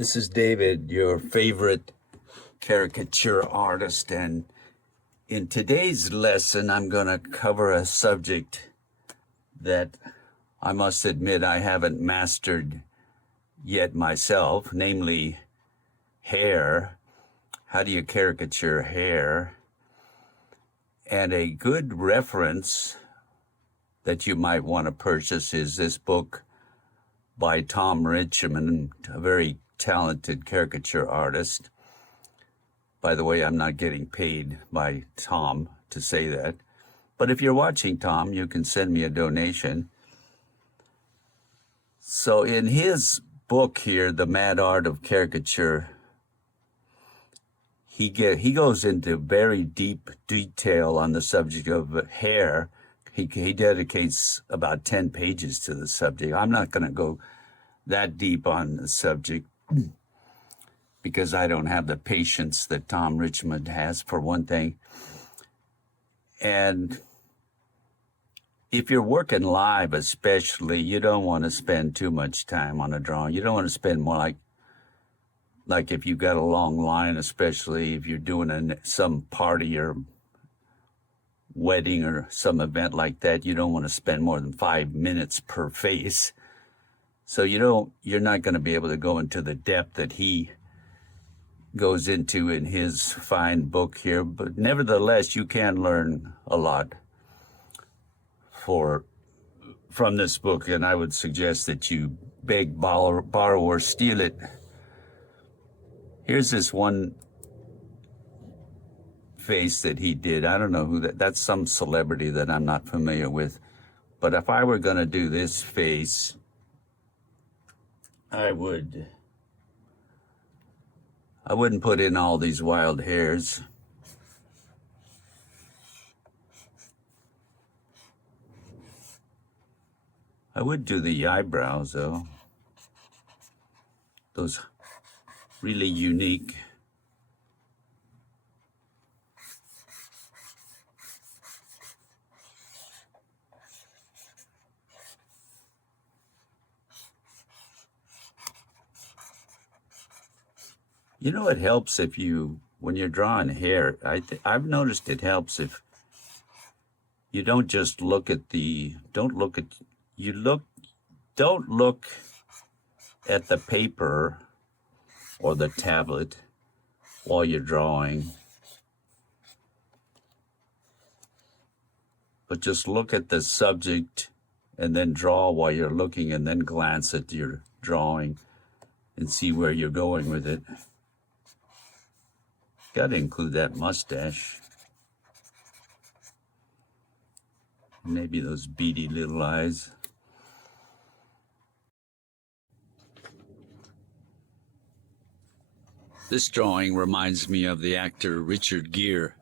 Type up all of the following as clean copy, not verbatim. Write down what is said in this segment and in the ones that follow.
This is David, your favorite caricature artist, and in today's lesson, I'm going to cover a subject that I must admit I haven't mastered yet myself, namely hair. How do you caricature hair? And a good reference that you might want to purchase is this book by Tom Richmond, a very talented caricature artist. By the way, I'm not getting paid by Tom to say that. But if you're watching, Tom, you can send me a donation. So in his book here, The Mad Art of Caricature, he goes into very deep detail on the subject of hair. He dedicates about 10 pages to the subject. I'm not going to go that deep on the subject because I don't have the patience that Tom Richmond has, for one thing. And if you're working live especially, you don't want to spend too much time on a drawing. You don't want to spend more like if you've got a long line, especially if you're doing some party or wedding or some event like that, you don't want to spend more than 5 minutes per face. So you're not going to be able to go into the depth that he goes into in his fine book here, but nevertheless, you can learn a lot from this book, and I would suggest that you beg, borrow, or steal it. Here's this one face that he did. I don't know who that's some celebrity that I'm not familiar with, but if I were going to do this face, I wouldn't put in all these wild hairs. I would do the eyebrows, though. Those really unique. You know, it helps if when you're drawing hair, I've noticed it helps if you don't just look at don't look at the paper or the tablet while you're drawing, but just look at the subject and then draw while you're looking, and then glance at your drawing and see where you're going with it. Got to include that mustache. Maybe those beady little eyes. This drawing reminds me of the actor Richard Gere.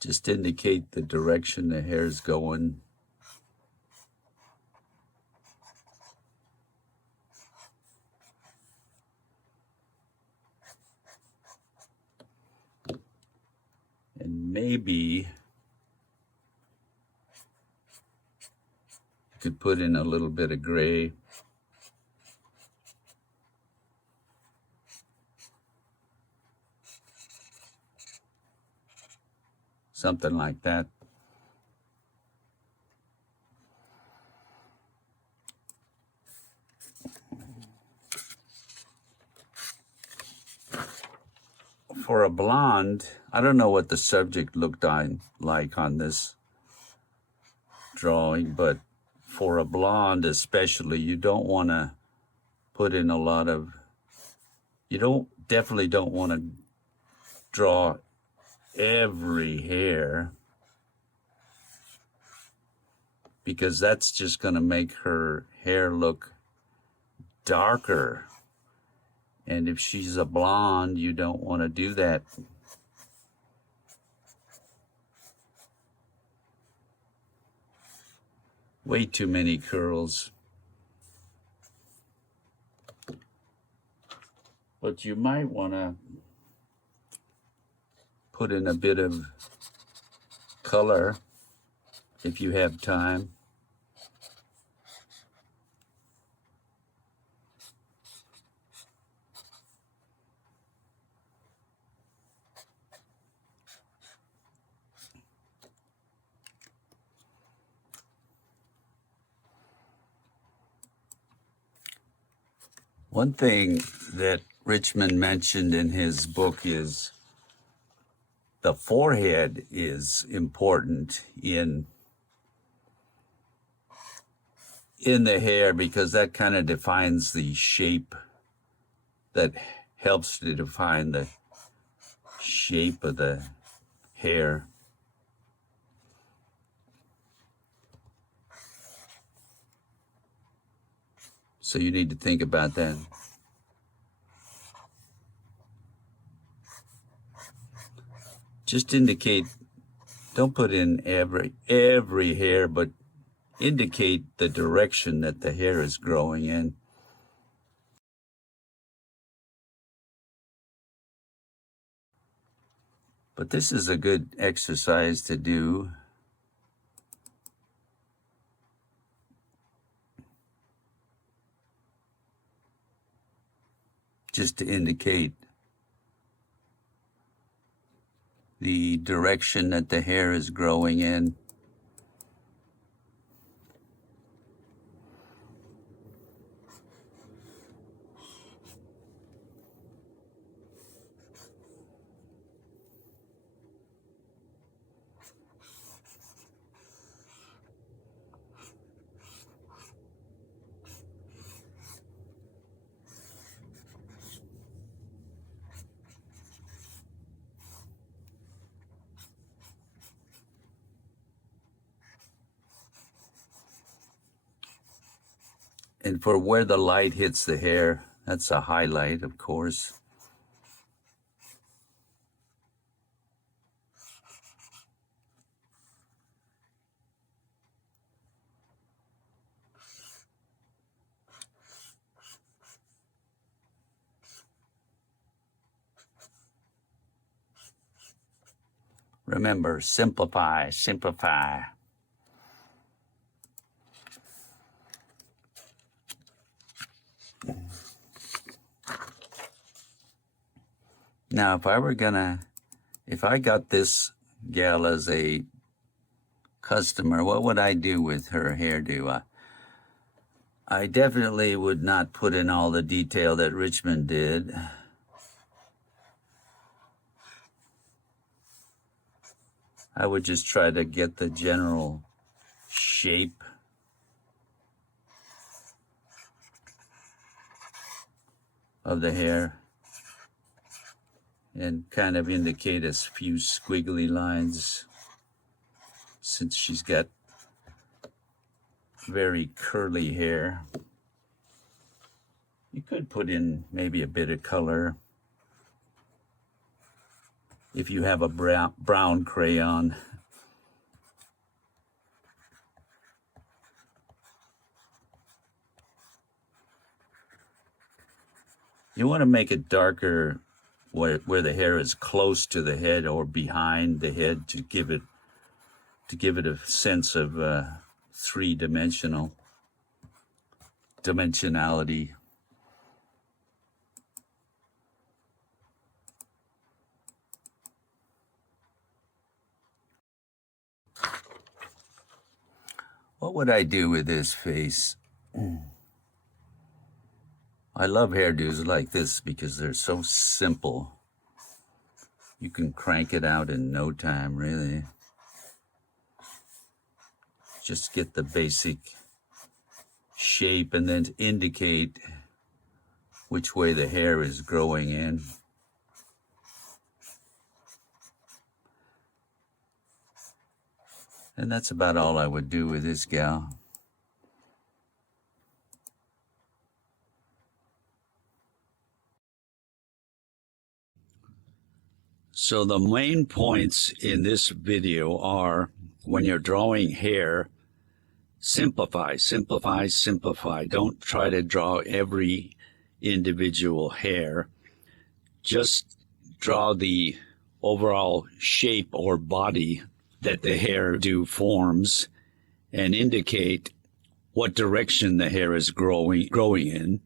Just indicate the direction the hair's going. And maybe you could put in a little bit of gray. Something like that. For a blonde, I don't know what the subject looked like on this drawing, but for a blonde especially, you don't want to put in a lot of, definitely don't want to draw every hair, because that's just going to make her hair look darker. And if she's a blonde, you don't want to do that. Way too many curls. But you might want to put in a bit of color if you have time. One thing that Richmond mentioned in his book is the forehead is important in the hair, because that kind of defines the shape, that helps to define the shape of the hair. So you need to think about that. Just indicate, don't put in every hair, but indicate the direction that the hair is growing in. But this is a good exercise to do. Just to indicate the direction that the hair is growing in. And for where the light hits the hair, that's a highlight, of course. Remember, simplify, simplify. Now, if I got this gal as a customer, what would I do with her hairdo? I definitely would not put in all the detail that Richmond did. I would just try to get the general shape of the hair and kind of indicate a few squiggly lines, since she's got very curly hair. You could put in maybe a bit of color if you have a brown crayon. You want to make it darker where the hair is close to the head or behind the head, to give it a sense of dimensionality. What would I do with this face? I love hairdos like this because they're so simple. You can crank it out in no time, really. Just get the basic shape and then indicate which way the hair is growing in. And that's about all I would do with this gal. So the main points in this video are, when you're drawing hair, simplify, simplify, simplify. Don't try to draw every individual hair. Just draw the overall shape or body that the hairdo forms and indicate what direction the hair is growing in,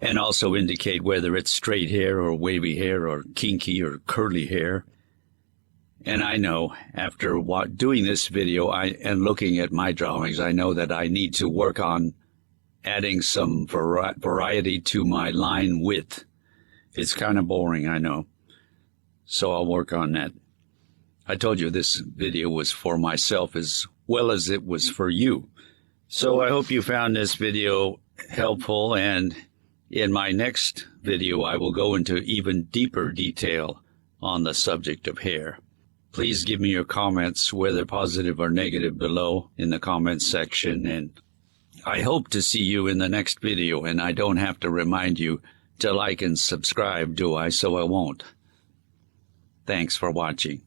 and also indicate whether it's straight hair or wavy hair or kinky or curly hair. And I know after doing this video and looking at my drawings, I know that I need to work on adding some variety to my line width. It's kind of boring, I know. So I'll work on that. I told you this video was for myself as well as it was for you. So I hope you found this video helpful, and in my next video I will go into even deeper detail on the subject of hair. Please give me your comments, whether positive or negative, below in the comments section, and I hope to see you in the next video. And I don't have to remind you to like and subscribe, do I? So I won't. Thanks for watching.